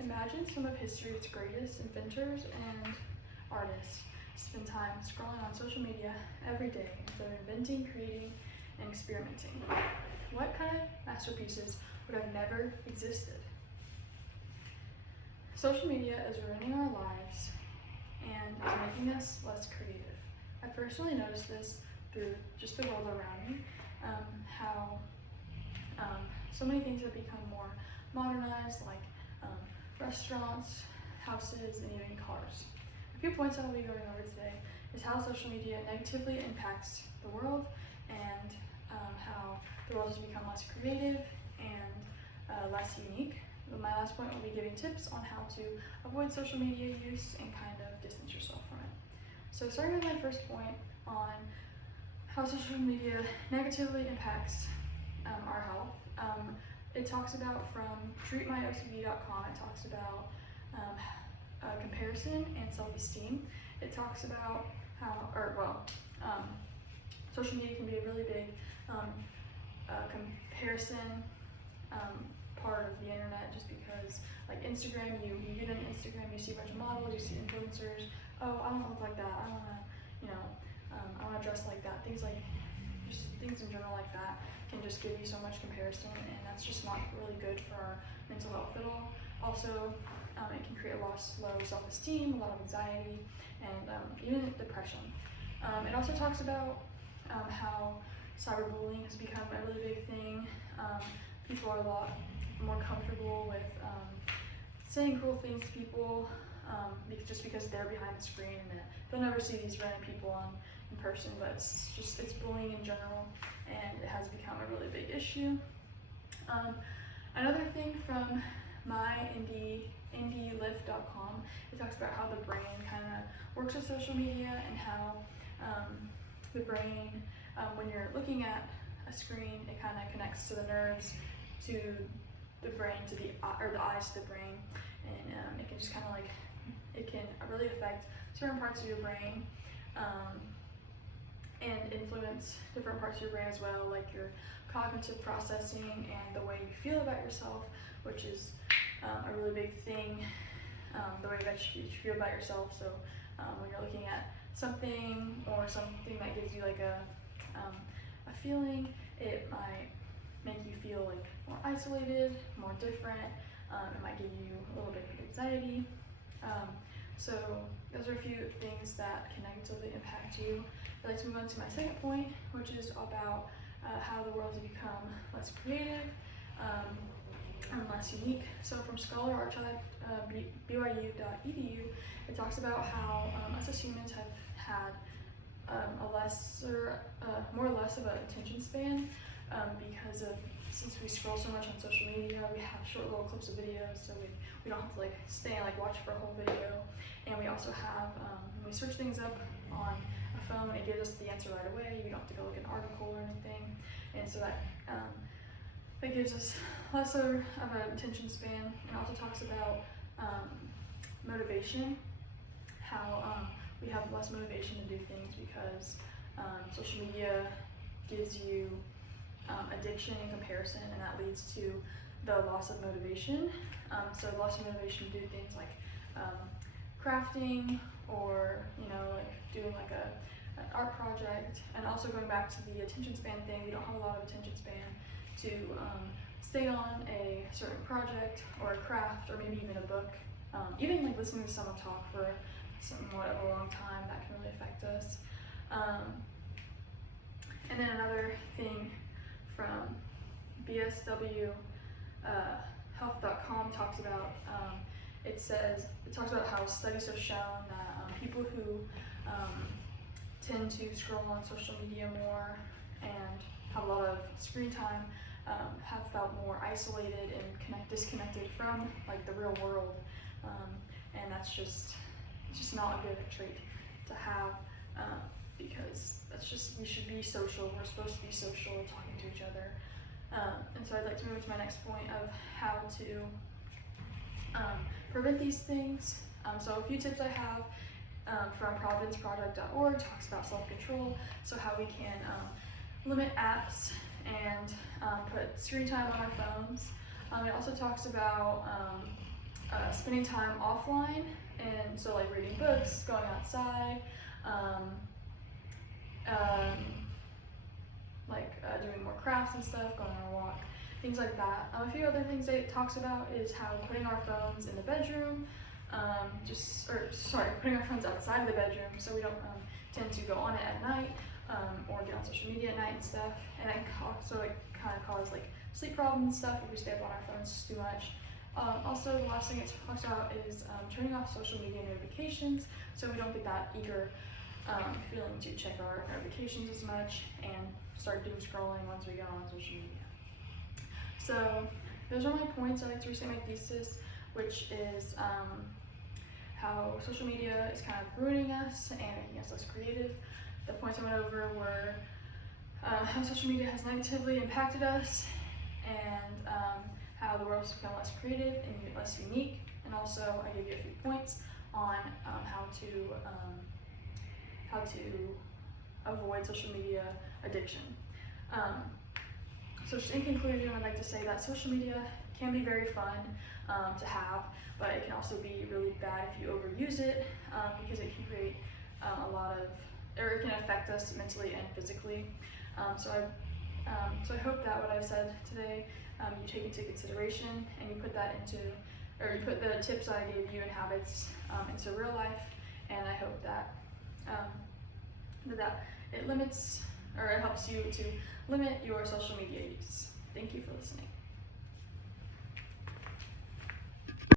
Imagine some of history's greatest inventors and artists spend time scrolling on social media every day instead of inventing, creating, and experimenting. What kind of masterpieces would have never existed? Social media is ruining our lives and is making us less creative. I personally noticed this through just the world around me, how so many things have become more modernized, like restaurants, houses, and even cars. A few points I will be going over today is how social media negatively impacts the world and how the world has become less creative and less unique. My last point will be giving tips on how to avoid social media use and kind of distance yourself from it. So starting with my first point on how social media negatively impacts our health. It talks about from treatmyocv.com, it talks about comparison and self-esteem. It talks about how, social media can be a really big comparison part of the internet, just because like Instagram, you get on Instagram, you see a bunch of models, you see influencers, oh, I don't look like that, I wanna, I wanna dress like that, things in general like that can just give you so much comparison, and that's just not really good for our mental health at all. Also, it can create a low self-esteem, a lot of anxiety, and even depression. It also talks about how cyberbullying has become a really big thing. People are a lot more comfortable with saying cruel things to people just because they're behind the screen, and they'll never see these random people in person, but it's bullying in general, and it has become a really big issue. Another thing from myindylift.com, it talks about how the brain kind of works with social media, and how the brain, when you're looking at a screen, it kind of connects to the nerves, to the brain, to the eyes to the brain, and it can just kind of it can really affect certain parts of your brain, and influence different parts of your brain as well, like your cognitive processing and the way you feel about yourself, which is a really big thing, the way that you feel about yourself. So when you're looking at something or something that gives you like a feeling, it might make you feel like more isolated, more different. It might give you a little bit of anxiety. So those are a few things that can negatively impact you. I'd like to move on to my second point, which is about how the world has become less creative and less unique. So from Scholar Archive, BYU.edu, it talks about how us as humans have had more or less of an attention span because since we scroll so much on social media, we have short little clips of videos, so we don't have to stay and watch for a whole video. And we also have, when we search things up on a phone, it gives us the answer right away. You don't have to go look at an article or anything. And so that gives us less of an attention span. It also talks about motivation, how we have less motivation to do things because social media gives you addiction and comparison, and that leads to the loss of motivation. So loss of motivation to do things like crafting, or doing an art project. And also going back to the attention span thing, we don't have a lot of attention span to stay on a certain project or a craft, or maybe even a book. Even listening to someone talk for somewhat of a long time, that can really affect us. And then another thing from bswhealth.com talks about, it talks about how studies have shown that people who tend to scroll on social media more and have a lot of screen time have felt more isolated and disconnected from the real world, and that's just not a good trait to have, because we should be social. We're supposed to be social, talking to each other. And so I'd like to move to my next point of how to prevent these things. So a few tips I have from providenceproject.org talks about self-control, so how we can limit apps and put screen time on our phones. It also talks about spending time offline, and so like reading books, going outside, doing more crafts and stuff, going on a walk, things like that. A few other things that it talks about is how putting our phones in the bedroom, putting our phones outside of the bedroom so we don't tend to go on it at night, or get on social media at night and stuff, and that can also kind of cause like sleep problems and stuff if we stay up on our phones too much. Also, the last thing it talks about is turning off social media notifications so we don't get that eager feeling to check our notifications as much and start doom scrolling once we get on social media. So those are my points. I like to restate my thesis, which is how social media is kind of ruining us and making us less creative. The points I went over were how social media has negatively impacted us, and how the world has become less creative and less unique. And also, I gave you a few points on how to avoid social media addiction. So just in conclusion, I'd like to say that social media can be very fun to have, but it can also be really bad if you overuse it, because it can create it can affect us mentally and physically. So I hope that what I've said today you take into consideration, and you put the tips that I gave you and habits into real life, and I hope that it helps you to limit your social media use. Thank you for listening.